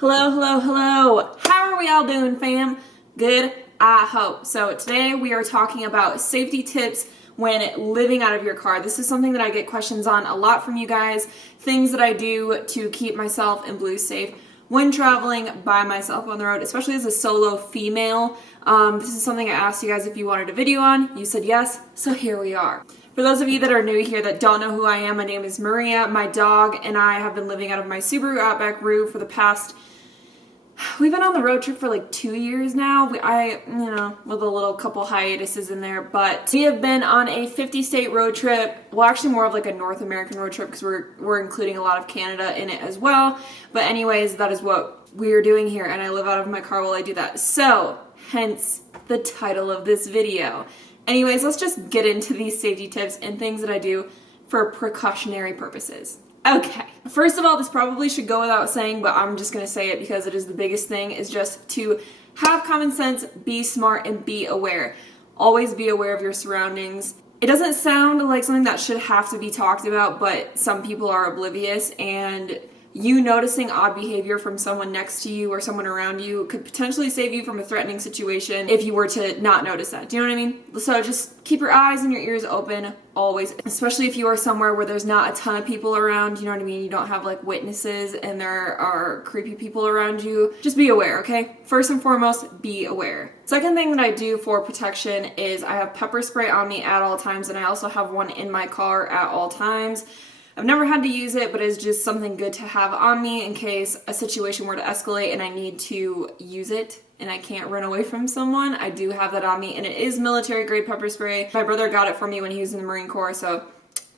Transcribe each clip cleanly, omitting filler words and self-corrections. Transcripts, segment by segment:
Hello, hello, hello. How are we all doing, fam? Good, I hope. So today we are talking about safety tips when living out of your car. This is something that I get questions on a lot from you guys, things that I do to keep myself and Blue safe when traveling by myself on the road, especially as a solo female. This is something I asked you guys if you wanted a video on. You said yes, so here we are. For those of you that are new here that don't know who I am, my name is Maria. My dog and I have been living out of my Subaru Outback Roo for the past... We've been on the road trip for like 2 years now. With a little couple hiatuses in there, but we have been on a 50-state road trip. Well, actually more of like a North American road trip because we're including a lot of Canada in it as well. But anyways, that is what we're doing here, and I live out of my car while I do that. So, hence the title of this video. Anyways, let's just get into these safety tips and things that I do for precautionary purposes. Okay, first of all, this probably should go without saying, but I'm just going to say it because it is the biggest thing, is just to have common sense, be smart, and be aware. Always be aware of your surroundings. It doesn't sound like something that should have to be talked about, but some people are oblivious, and you noticing odd behavior from someone next to you or someone around you could potentially save you from a threatening situation if you were to not notice that. Do you know what I mean? So just keep your eyes and your ears open always, especially if you are somewhere where there's not a ton of people around. You know what I mean? You don't have like witnesses and there are creepy people around you. Just be aware, okay? First and foremost, be aware. Second thing that I do for protection is I have pepper spray on me at all times, and I also have one in my car at all times. I've never had to use it, but it's just something good to have on me in case a situation were to escalate and I need to use it and I can't run away from someone. I do have that on me, and it is military grade pepper spray. My brother got it for me when he was in the Marine Corps, so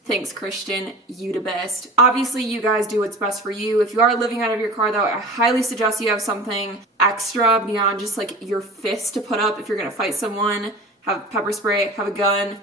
thanks, Christian. You the best. Obviously, you guys do what's best for you. If you are living out of your car, though, I highly suggest you have something extra beyond just like your fist to put up if you're gonna fight someone. Have pepper spray, have a gun,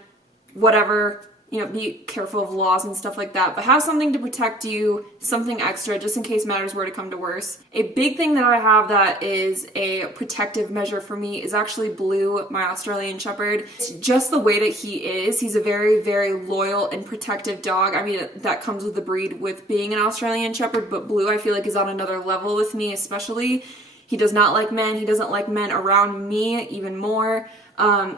whatever. You know, be careful of laws and stuff like that, but have something to protect you, something extra, just in case matters were to come to worse. A big thing that I have that is a protective measure for me is actually Blue, my Australian Shepherd. It's just the way that he is. He's a very, very loyal and protective dog. I mean, that comes with the breed with being an Australian Shepherd, but Blue, I feel like, is on another level with me, especially. He does not like men. He doesn't like men around me even more.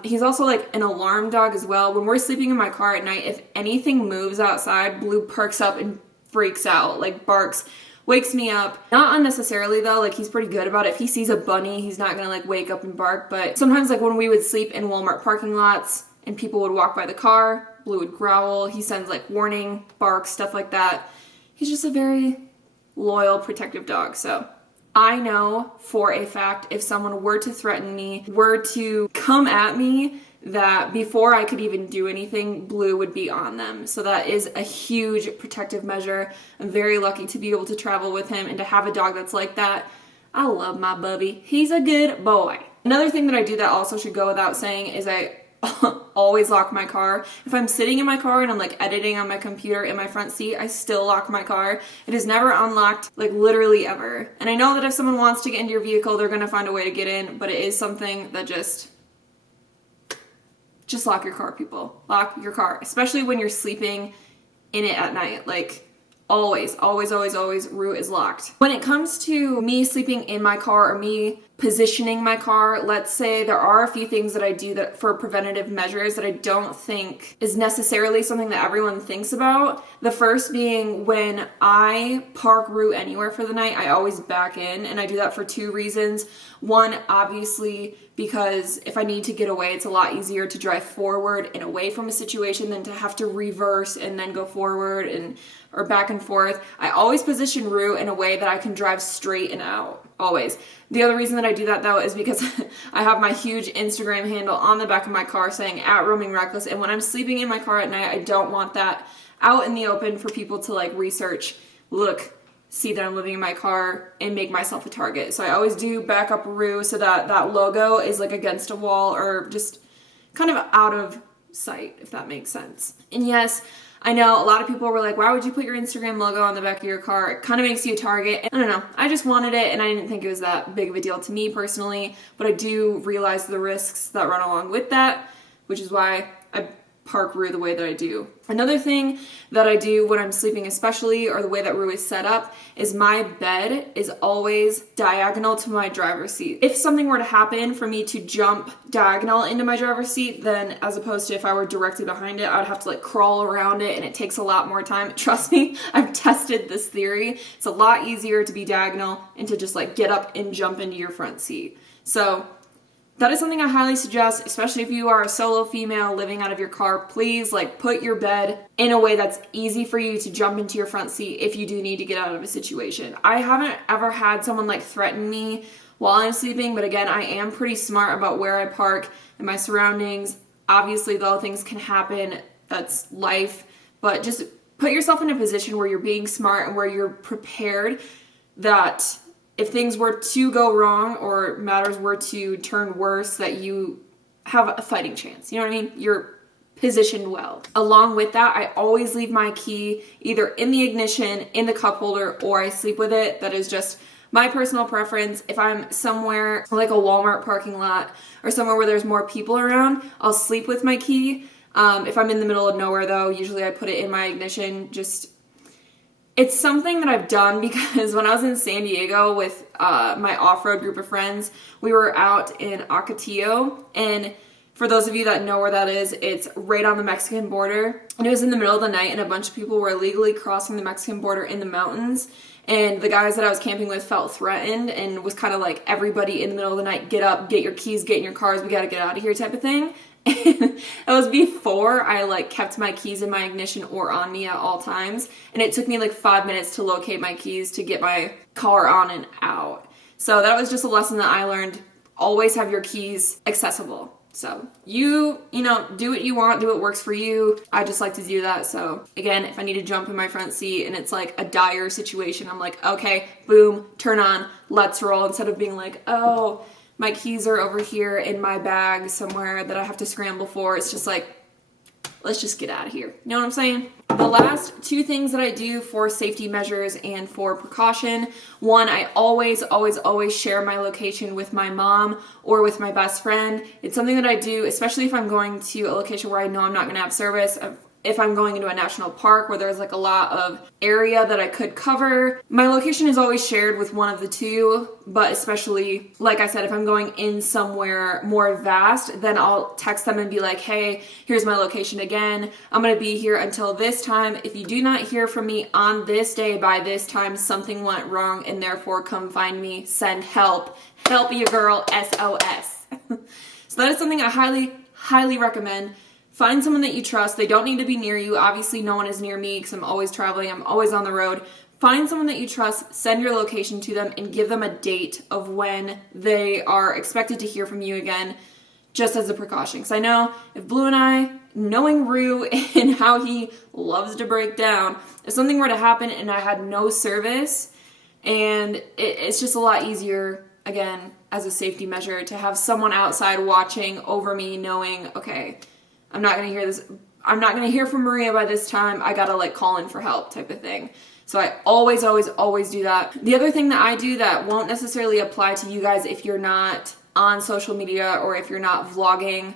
He's also like an alarm dog as well. When we're sleeping in my car at night, if anything moves outside, Blue perks up and freaks out, like barks, wakes me up. Not unnecessarily though, like he's pretty good about it. If he sees a bunny, he's not gonna like wake up and bark, but sometimes like when we would sleep in Walmart parking lots and people would walk by the car, Blue would growl. He sends like warning barks, stuff like that. He's just a very loyal, protective dog, so I know for a fact if someone were to threaten me, were to come at me, that before I could even do anything, Blue would be on them. So that is a huge protective measure. I'm very lucky to be able to travel with him and to have a dog that's like that. I love my bubby. He's a good boy. Another thing that I do that also should go without saying is I always lock my car. If I'm sitting in my car and I'm like editing on my computer in my front seat, I still lock my car. It is never unlocked, like literally ever. And I know that if someone wants to get into your vehicle, they're gonna find a way to get in, but it is something that just lock your car, people. Lock your car, especially when you're sleeping in it at night. Like always, always, always, always, Roo is locked. When it comes to me sleeping in my car or me positioning my car, let's say there are a few things that I do that for preventative measures that I don't think is necessarily something that everyone thinks about. The first being when I park Roo anywhere for the night, I always back in, and I do that for two reasons. One, obviously, because if I need to get away, it's a lot easier to drive forward and away from a situation than to have to reverse and then go forward or back and forth. I always position Roo in a way that I can drive straight and out. Always. The other reason that I do that though is because I have my huge Instagram handle on the back of my car saying @RoamingReckless, and when I'm sleeping in my car at night, I don't want that out in the open for people to like research, look, see that I'm living in my car, and make myself a target. So I always do back up Roo so that that logo is like against a wall or just kind of out of sight, if that makes sense. And yes, I know a lot of people were like, why would you put your Instagram logo on the back of your car? It kind of makes you a target. And I don't know. I just wanted it, and I didn't think it was that big of a deal to me personally. But I do realize the risks that run along with that, which is why I park Rue the way that I do. Another thing that I do when I'm sleeping especially, or the way that Rue is set up, is my bed is always diagonal to my driver's seat. If something were to happen for me to jump diagonal into my driver's seat, then as opposed to if I were directly behind it, I would have to like crawl around it and it takes a lot more time. Trust me, I've tested this theory. It's a lot easier to be diagonal and to just like get up and jump into your front seat. So that is something I highly suggest, especially if you are a solo female living out of your car. Please like put your bed in a way that's easy for you to jump into your front seat if you do need to get out of a situation. I haven't ever had someone like threaten me while I'm sleeping, but again, I am pretty smart about where I park and my surroundings. Obviously, though, things can happen. That's life. But just put yourself in a position where you're being smart and where you're prepared that if things were to go wrong or matters were to turn worse, that you have a fighting chance. You know what I mean? You're positioned well. Along with that, I always leave my key either in the ignition, in the cup holder, or I sleep with it. That is just my personal preference. If I'm somewhere like a Walmart parking lot or somewhere where there's more people around, I'll sleep with my key. If I'm in the middle of nowhere though, usually I put it in my ignition. It's something that I've done because when I was in San Diego with my off-road group of friends, we were out in Ocotillo, and for those of you that know where that is, it's right on the Mexican border, and it was in the middle of the night, and a bunch of people were illegally crossing the Mexican border in the mountains, and the guys that I was camping with felt threatened and was kind of like, everybody in the middle of the night, get up, get your keys, get in your cars, we gotta get out of here type of thing. It was before I like kept my keys in my ignition or on me at all times, and it took me like 5 minutes to locate my keys to get my car on and out. So that was just a lesson that I learned. Always have your keys accessible. So you know, do what you want, do what works for you. I just like to do that. So again, if I need to jump in my front seat and it's like a dire situation, I'm like, okay, boom, turn on, let's roll, instead of being like, oh, my keys are over here in my bag somewhere that I have to scramble for. It's just like, let's just get out of here. You know what I'm saying? The last two things that I do for safety measures and for precaution. One, I always share my location with my mom or with my best friend. It's something that I do, especially if I'm going to a location where I know I'm not going to have service. If I'm going into a national park where there's like a lot of area that I could cover, my location is always shared with one of the two, but especially, like I said, if I'm going in somewhere more vast, then I'll text them and be like, hey, here's my location again. I'm gonna be here until this time. If you do not hear from me on this day by this time, something went wrong and therefore come find me, send help. Help you girl, SOS. So that is something I highly recommend. Find someone that you trust. They don't need to be near you. Obviously, no one is near me because I'm always traveling. I'm always on the road. Find someone that you trust, send your location to them, and give them a date of when they are expected to hear from you again, just as a precaution. Because I know if Blue and I, knowing Rue and how he loves to break down, if something were to happen and I had no service, and it's just a lot easier, again, as a safety measure, to have someone outside watching over me, knowing, okay, I'm not going to hear this. I'm not going to hear from Maria by this time. I got to like call in for help type of thing. So I always do that. The other thing that I do that won't necessarily apply to you guys if you're not on social media or if you're not vlogging.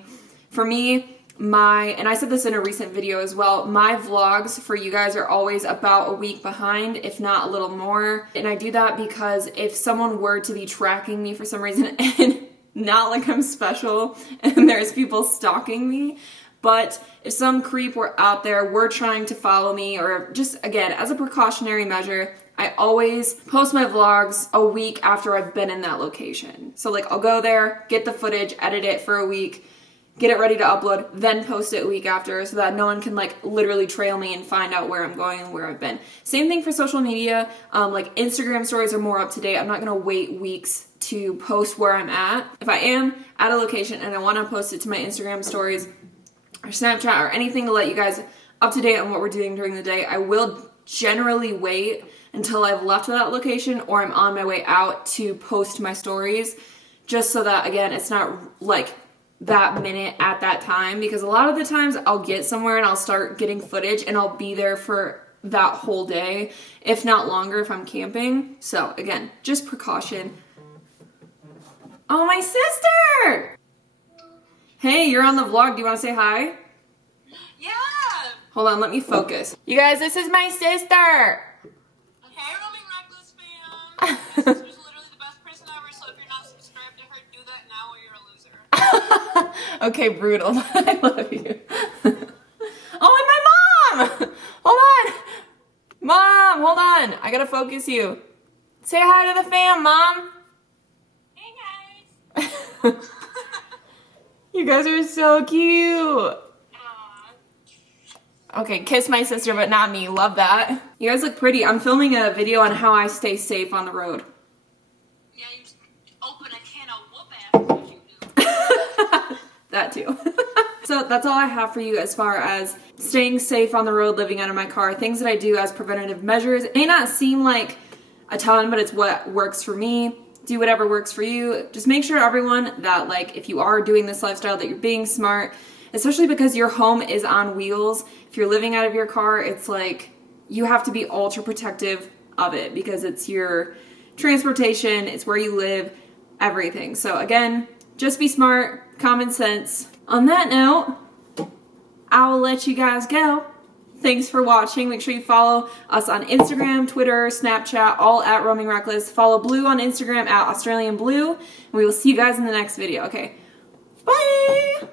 For me, and I said this in a recent video as well, my vlogs for you guys are always about a week behind, if not a little more. And I do that because if someone were to be tracking me for some reason, and not like I'm special and there's people stalking me, but if some creep were out there, were trying to follow me, or just, again, as a precautionary measure, I always post my vlogs a week after I've been in that location. So like I'll go there, get the footage, edit it for a week, get it ready to upload, then post it a week after so that no one can like literally trail me and find out where I'm going and where I've been. Same thing for social media. Like Instagram stories are more up to date. I'm not going to wait weeks to post where I'm at. If I am at a location and I want to post it to my Instagram stories or Snapchat or anything to let you guys up to date on what we're doing during the day, I will generally wait until I've left that location or I'm on my way out to post my stories, just so that, again, it's not like that minute at that time, because a lot of the times I'll get somewhere and I'll start getting footage and I'll be there for that whole day, if not longer if I'm camping. So again, just precaution. Oh, my sister! Hey, you're on the vlog. Do you want to say hi? Hold on, let me focus. You guys, this is my sister. Hey, Roaming Reckless fam. My sister's literally the best person ever, so if you're not subscribed to her, do that now or you're a loser. Okay, brutal. I love you. Oh, and my mom! Hold on. Mom, hold on. I gotta focus you. Say hi to the fam, Mom. Hey, guys. You guys are so cute. Aw. Okay, kiss my sister, but not me. Love that. You guys look pretty. I'm filming a video on how I stay safe on the road. Yeah, you just open a can of whoop ass is what you do. That too. So that's all I have for you as far as staying safe on the road, living out of my car, things that I do as preventative measures. It may not seem like a ton, but it's what works for me. Do whatever works for you. Just make sure, everyone, that like if you are doing this lifestyle, that you're being smart, especially because your home is on wheels. If you're living out of your car, it's like you have to be ultra protective of it because it's your transportation, it's where you live, everything. So again, just be smart, common sense. On that note, I will let you guys go. Thanks for watching. Make sure you follow us on Instagram, Twitter, Snapchat, all at Roaming Reckless. Follow Blue on Instagram at Australian Blue. And we will see you guys in the next video. Okay, bye!